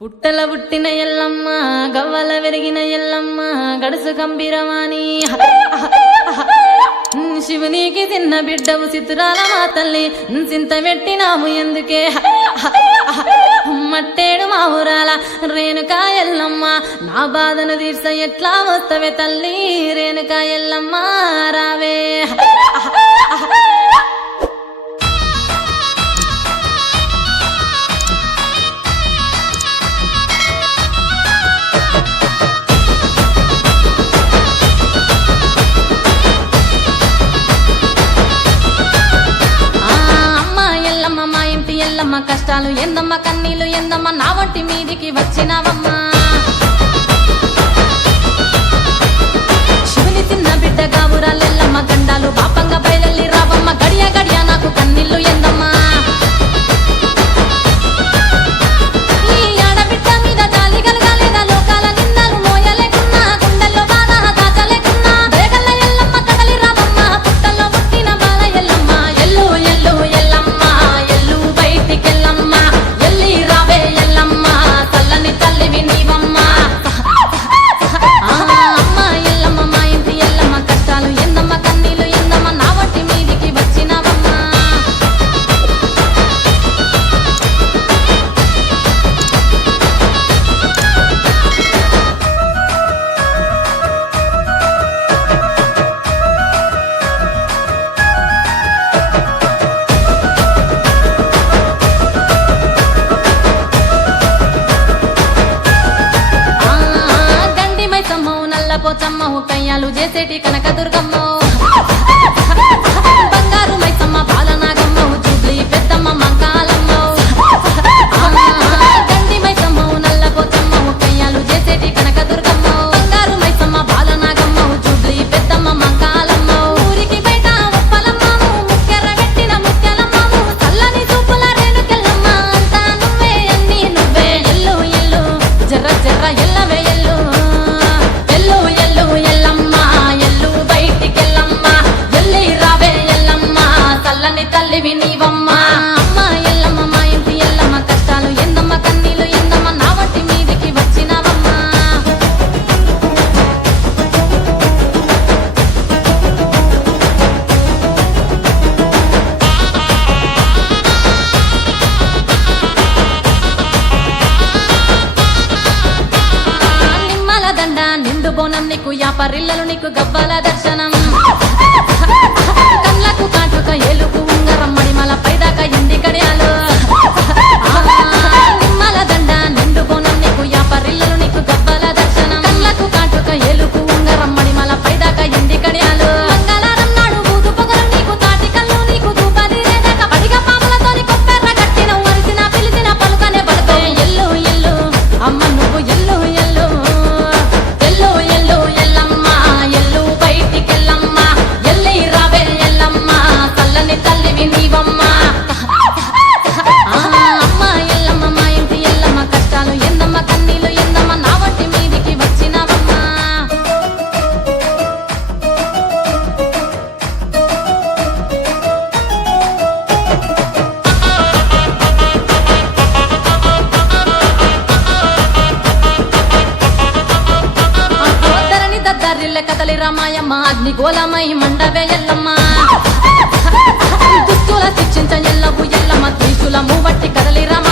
పుట్టల పుట్టిన ఎల్లమ్మ గవ్వల వెరిగిన ఎల్లమ్మ గడుసు గంభీరమాని శివునికి చిన్న బిడ్డవు చిత్రాల మా తల్లి చింత పెట్టినాము ఎందుకే మట్టేడు మా ఊరాల రేణుకా ఎల్లమ్మ నా బాధను తీర్చ ఎట్లా వస్తవే తల్లి రేణుకా ఎల్లమ్మ రావే ఎల్లమ్మ కష్టాలు ఎందమ్మ కన్నీలు ఎందమ్మ నా వంటి మీదికి వచ్చినవమ్మా శివుని చిన్న బిడ్డగా ఊరాలెల్లమ్మ గండాలు పాపంగా బయలెల్లి రావమ్మ గడియ గడియ నాకు కన్నీళ్లు ఎందమ్మా ఈ ఆడబిడ్డ మీద జాలి కలగాలేదా లోకాల నిందలు మోయలేకున్నా గుండెల్లో బాధ దాచలేకున్నా బేగల్ల ఎల్లమ్మ కదలి రావమ్మ పుట్టల్లో పుట్టిన బాల ఎల్లమ్మ ఎల్లు ఎల్లు ఎల్లమ్మ ఎల్లి రావే ఎల్లమ్మ తల్లని తల్లివి నీవమ్మ అమ్మ ఎల్లమ్మ మా ఇంటి ఎల్లమ్మ కష్టాలు ఎందమ్మ కన్నీలు ఎందమ్మ నా వంటి మీదికి వచ్చినవమ్మ పోచమ్మవు కయ్యాలు చేసేటి కనకదుర్గమ్మో బంగారు మైసమ్మ బాలనాగమ్మవు జూబ్లీ పెద్దమ్మ మంకాలమ్మో గండి మైసమ్మవు నల్ల పోచమ్మవు కయ్యాలు చేసేటి కనకదుర్గమ్మో బంగారు మైసమ్మ బాలనాగమ్మవు జూబ్లీ పెద్దమ్మ మంకాలమ్మో ఊరికి బయట ఉప్పలమ్మవు ముక్కెర పెట్టిన ముత్యాలమ్మవు చల్లని చూపుల రేణుకెల్లమ్మ అంతా నువ్వే అన్ని నువ్వే ఎల్లు ఎల్లు జర్ర జర్ర ఎల్లవే ఎల్లు తల్లివి నీవమ్మ అమ్మ ఎల్లమ్మ మా ఇంటి ఎల్లమ్మ కష్టాలు ఎందమ్మ కన్నీలు ఎందమ్మ నా వంటి మీదికి వచ్చినవమ్మ నిమ్మల దండ నిండు బోనం నీకు యాపరిల్లలు నీకు గవ్వల దర్శనం కళ్ళకు కాటుక ఏలుకు ఉంగరం మడిమల పైదాకా ఇంది కడియాలు నిమ్మల దండ నిండు బోనం నీకు యాపరిల్లలు నీకు గవ్వల దర్శనం కళ్ళకు కాటుక ఏలుకు ఉంగరం మడిమల పైదాకా ఇంది కడియాలు మంగళారం నాడు బూదు పొగలు నీకు తాటి కళ్ళు నీకు దూపది రేదాక పడిగ పాపలతో కొప్పెర్ర కట్టిన వరిసిన పిలిచిన పలుకనే పలుకో ఎల్లు ఎల్లు అమ్మ నువ్వు ఎల్లు ఎల్లు ఎల్లు ఎల్లు ఎల్లమ్మ ఎల్లు బయటికెళ్ళమ్మ ఎల్లి రావే ఎల్లమ్మ తల్లని తల్లివి నీవమ్మ అమ్మ ఎల్లమ్మ మా ఇంటి ఎల్లమ్మ కష్టాలు ఎందమ్మ కన్నీలు ఎందమ్మ నా వంటి మీదికి వచ్చినవమ్మ ధరణి దద్దరిల్లె కదలి రామాయమ్మ అగ్ని గోళమై మండవే ఎల్లమ్మ దుష్టుల శిక్షించ ఎల్లవు ఎల్లమ్మ త్రిశూలము వట్టి కదలి రామ